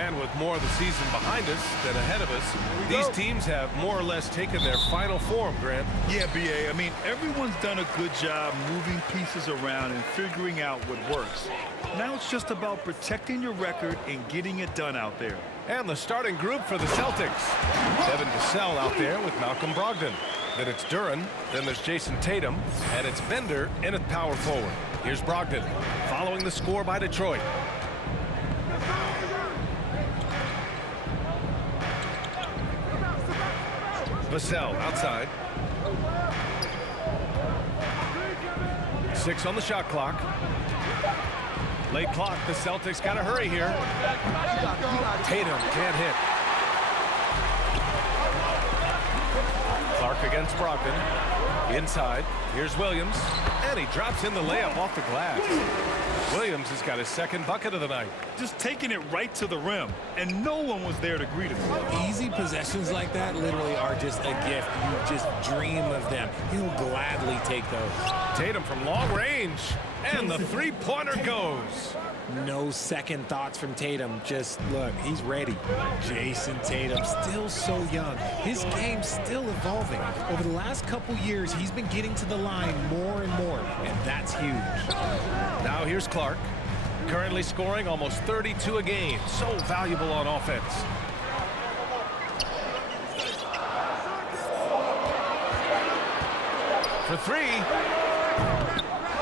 And with more of the season behind us than ahead of us, these teams have more or less taken their final form, Grant. Yeah, B.A. I mean, everyone's done a good job moving pieces around and figuring out what works. Now it's just about protecting your record and getting it done out there. And the starting group for the Celtics. Devin Vassell out there with Malcolm Brogdon. Then it's Duren, then there's Jason Tatum, and it's Bender in at power forward. Here's Brogdon, following the score by Detroit. Vassell outside. 6 on the shot clock. Late clock, the Celtics got to hurry here. Tatum can't hit. Clark against Brogdon. Inside, here's Williams. And he drops in the layup off the glass. Williams has got his second bucket of the night. Just taking it right to the rim, and no one was there to greet him. Easy possessions like that literally are just a gift. You just dream of them. He'll gladly take those. Tatum from long range, and the three-pointer goes. No second thoughts from Tatum. Just look, he's ready. Jason Tatum, still so young. His game's still evolving. Over the last couple years, he's been getting to the line more and more, and that's huge. Now here's Clark, currently scoring almost 32 a game. So valuable on offense. For three.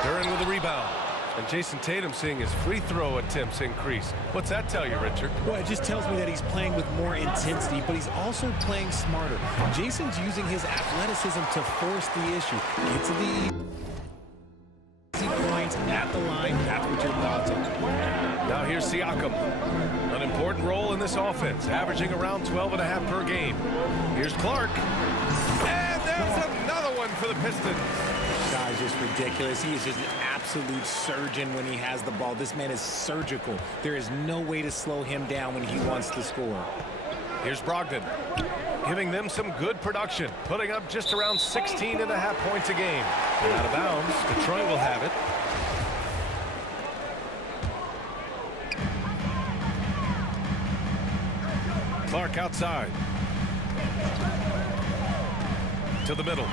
Duren with the rebound. And Jason Tatum seeing his free throw attempts increase. What's that tell you, Richard? Well, it just tells me that he's playing with more intensity, but he's also playing smarter. Jason's using his athleticism to force the issue. Get to the easy points at the line. That's what you're about to. Now here's Siakam. An important role in this offense, averaging around 12.5 per game. Here's Clark. And there's another one for the Pistons. Guy's just ridiculous. He is just an absolute surgeon when he has the ball. This man is surgical. There is no way to slow him down when he wants to score. Here's Brogdon, giving them some good production, putting up just around 16.5 points a game. And out of bounds, Detroit will have it. Clark outside. To the middle.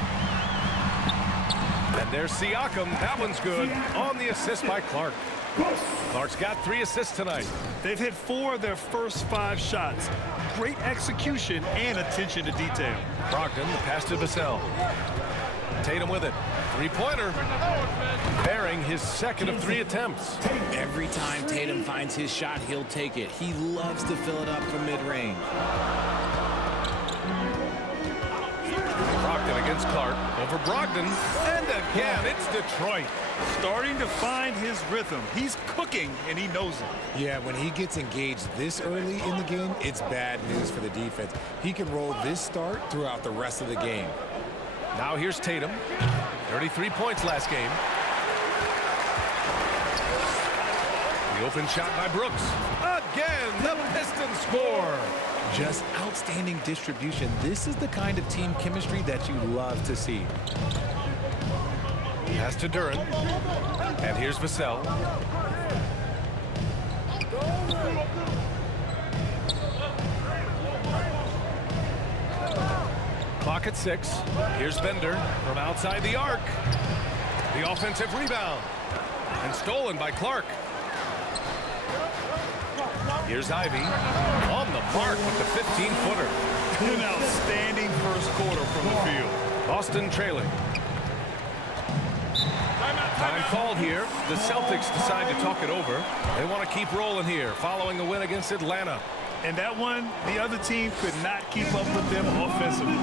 And there's Siakam. That one's good. On the assist by Clark. Clark's got 3 assists tonight. They've hit 4 of their first 5 shots. Great execution and attention to detail. Brogdon, the pass to Vassell. Tatum with it. Three-pointer. Bearing his second of 3 attempts. Every time Tatum finds his shot, he'll take it. He loves to fill it up from mid-range. Brogdon against Clark. Over Brogdon. And again, it's Detroit. Starting to find his rhythm. He's cooking, and he knows it. Yeah, when he gets engaged this early in the game, it's bad news for the defense. He can roll this start throughout the rest of the game. Now here's Tatum. 33 points last game. The open shot by Brooks. Again, the Pistons score. Just outstanding distribution. This is the kind of team chemistry that you love to see. Pass to Duren. And here's Vassell. Clock at 6. Here's Bender from outside the arc. The offensive rebound. And stolen by Clark. Here's Ivy on the mark with the 15-footer. An outstanding first quarter from the field. Boston trailing. Time called here. The Celtics decide to talk it over. They want to keep rolling here following a win against Atlanta. And that one, the other team could not keep up with them offensively.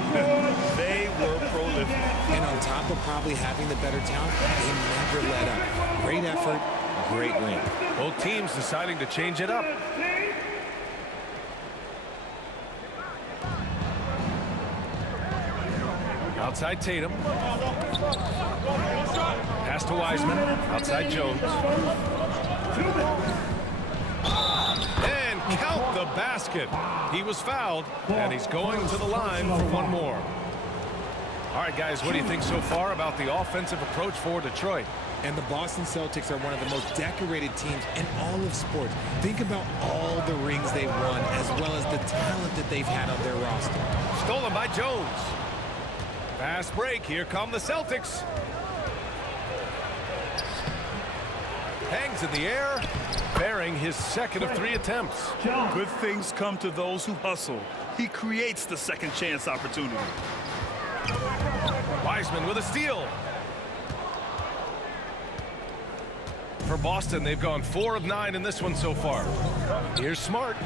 They were prolific. And on top of probably having the better talent, they never let up. Great effort, great win. Both teams deciding to change it up. Outside Tatum. Pass to Wiseman. Outside Jones. And count the basket. He was fouled, and he's going to the line for one more. All right, guys, what do you think so far about the offensive approach for Detroit? And the Boston Celtics are one of the most decorated teams in all of sports. Think about all the rings they've won, as well as the talent that they've had on their roster. Stolen by Jones. Fast break. Here come the Celtics. Hangs in the air, bearing his second of 3 attempts. Good things come to those who hustle. He creates the second chance opportunity. Wiseman with a steal. For Boston, they've gone 4 of 9 in this one so far. Here's Smart.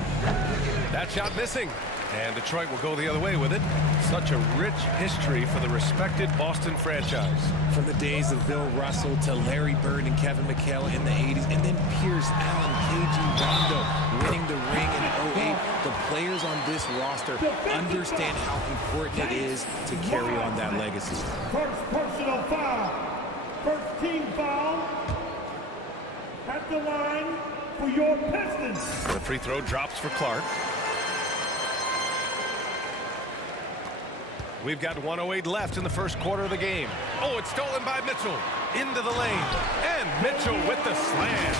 That shot missing. And Detroit will go the other way with it. Such a rich history for the respected Boston franchise. From the days of Bill Russell to Larry Bird and Kevin McHale in the 80s, and then Pierce, Allen, KG, Rondo winning the ring in 08. The players on this roster understand how important it is to carry on that legacy. First personal foul. First team foul at the line for your Pistons. The free throw drops for Clark. We've got 1:08 left in the first quarter of the game. Oh, it's stolen by Mitchell. Into the lane. And Mitchell with the slam.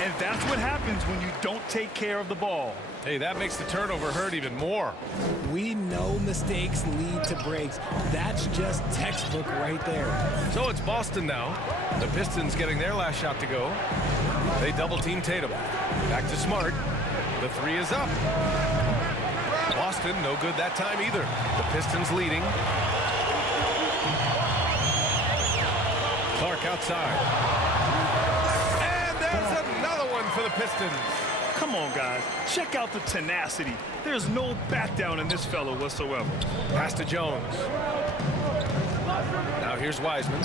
And that's what happens when you don't take care of the ball. Hey, that makes the turnover hurt even more. We know mistakes lead to breaks. That's just textbook right there. So it's Boston now. The Pistons getting their last shot to go. They double-team Tatum. Back to Smart. The 3 is up. Boston, no good that time either. The Pistons leading. Clark outside. And there's another one for the Pistons. Come on, guys. Check out the tenacity. There's no back down in this fellow whatsoever. Pass to Jones. Now here's Wiseman.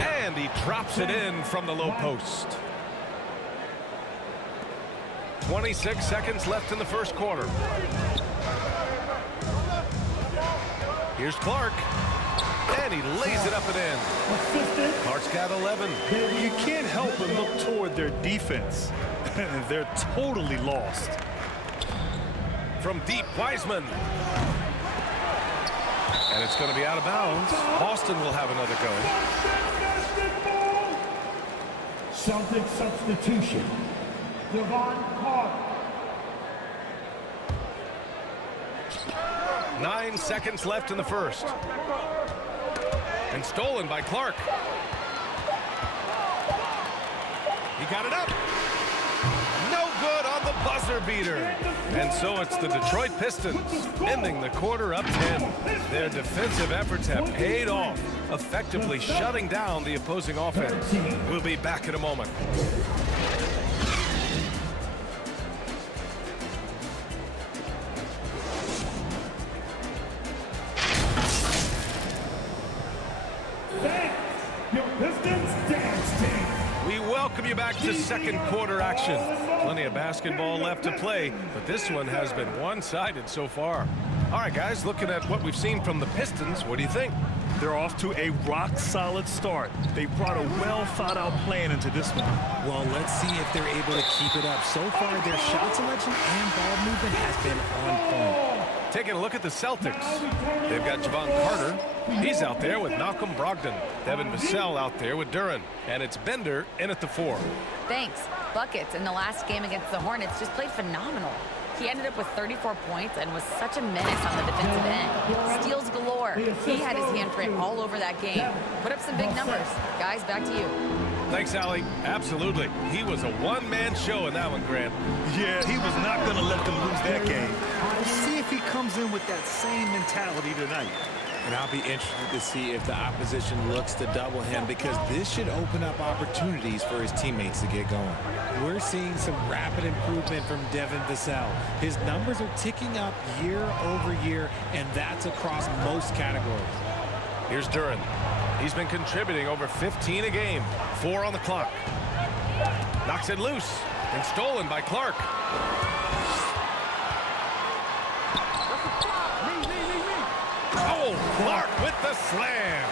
And he drops it in from the low post. 26 seconds left in the first quarter. Here's Clark. And he lays it up and in. Clark's got 11. You can't help but look toward their defense. They're totally lost. From deep, Wiseman. And it's going to be out of bounds. Boston will have another go. Celtic substitution. Devon Carter. 9 seconds left in the first. And stolen by Clark. He got it up. No good on the buzzer beater. And so it's the Detroit Pistons ending the quarter up 10. Their defensive efforts have paid off, effectively shutting down the opposing offense. We'll be back in a moment. Welcome you back to second quarter action. Plenty of basketball left to play, but this one has been one-sided so far. All right, guys, looking at what we've seen from the Pistons, what do you think? They're off to a rock-solid start. They brought a well-thought-out plan into this one. Well, let's see if they're able to keep it up. So far, their shot selection and ball movement has been on point. Taking a look at the Celtics. They've got Jevon Carter. He's out there with Malcolm Brogdon. Devin Vassell out there with Duren. And it's Bender in at the 4. Thanks. Buckets in the last game against the Hornets just played phenomenal. He ended up with 34 points and was such a menace on the defensive end. Steals galore. He had his handprint all over that game. Put up some big numbers. Guys, back to you. Thanks, Allie. Absolutely. He was a one-man show in that one, Grant. Yeah, he was not going to let them lose that game. We'll see if he comes in with that same mentality tonight. And I'll be interested to see if the opposition looks to double him, because this should open up opportunities for his teammates to get going. We're seeing some rapid improvement from Devin Vassell. His numbers are ticking up year over year, and that's across most categories. Here's Duren. He's been contributing over 15 a game. 4 on the clock. Knocks it loose and stolen by Clark. Oh, Clark with the slam.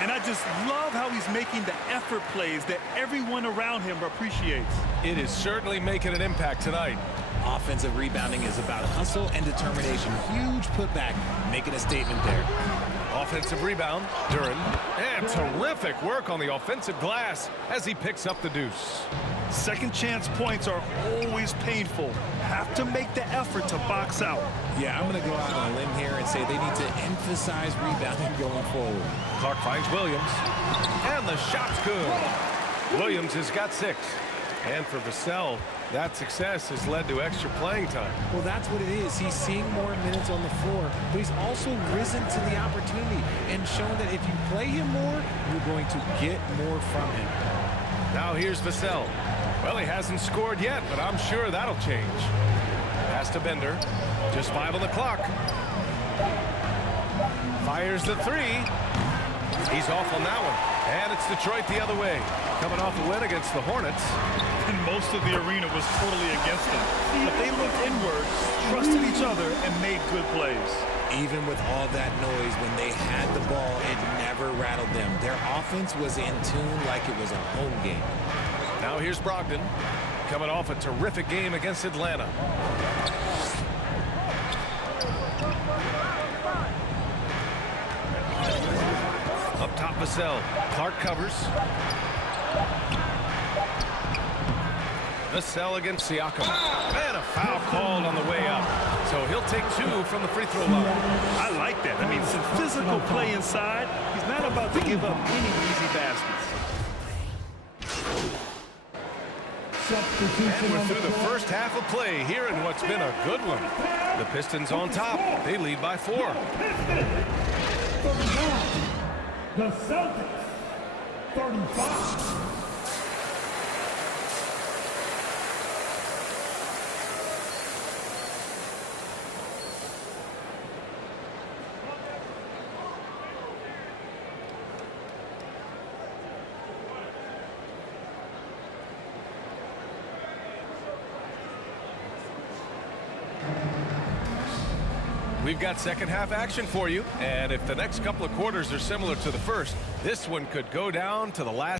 And I just love how he's making the effort plays that everyone around him appreciates. It is certainly making an impact tonight. Offensive rebounding is about hustle and determination. Huge putback, making a statement there. Offensive rebound, Duren. And terrific work on the offensive glass as he picks up the deuce. Second chance points are always painful. Have to make the effort to box out. Yeah, I'm going to go out on a limb here and say they need to emphasize rebounding going forward. Clark finds Williams. And the shot's good. Williams has got 6. And for Vassell, that success has led to extra playing time. Well, that's what it is. He's seeing more minutes on the floor, but he's also risen to the opportunity and shown that if you play him more, you're going to get more from him. Now here's Vassell. Well, he hasn't scored yet, but I'm sure that'll change. Pass to Bender. Just 5 on the clock. Fires the 3. He's off on that one. And it's Detroit the other way. Coming off a win against the Hornets. And most of the arena was totally against them. But they looked inward, trusted each other, and made good plays. Even with all that noise, when they had the ball, it never rattled them. Their offense was in tune like it was a home game. Now here's Brogdon. Coming off a terrific game against Atlanta. Up top, Vassell. Clark covers. Vassell against Siakam. And a foul called on the way up. So he'll take 2 from the free throw line. I like that. I mean, some physical play inside. He's not about to give up any easy baskets. And we're through the first half of play here in what's been a good one. The Pistons on top. They lead by 4. The Celtics, 35. We've got second half action for you. And if the next couple of quarters are similar to the first, this one could go down to the last.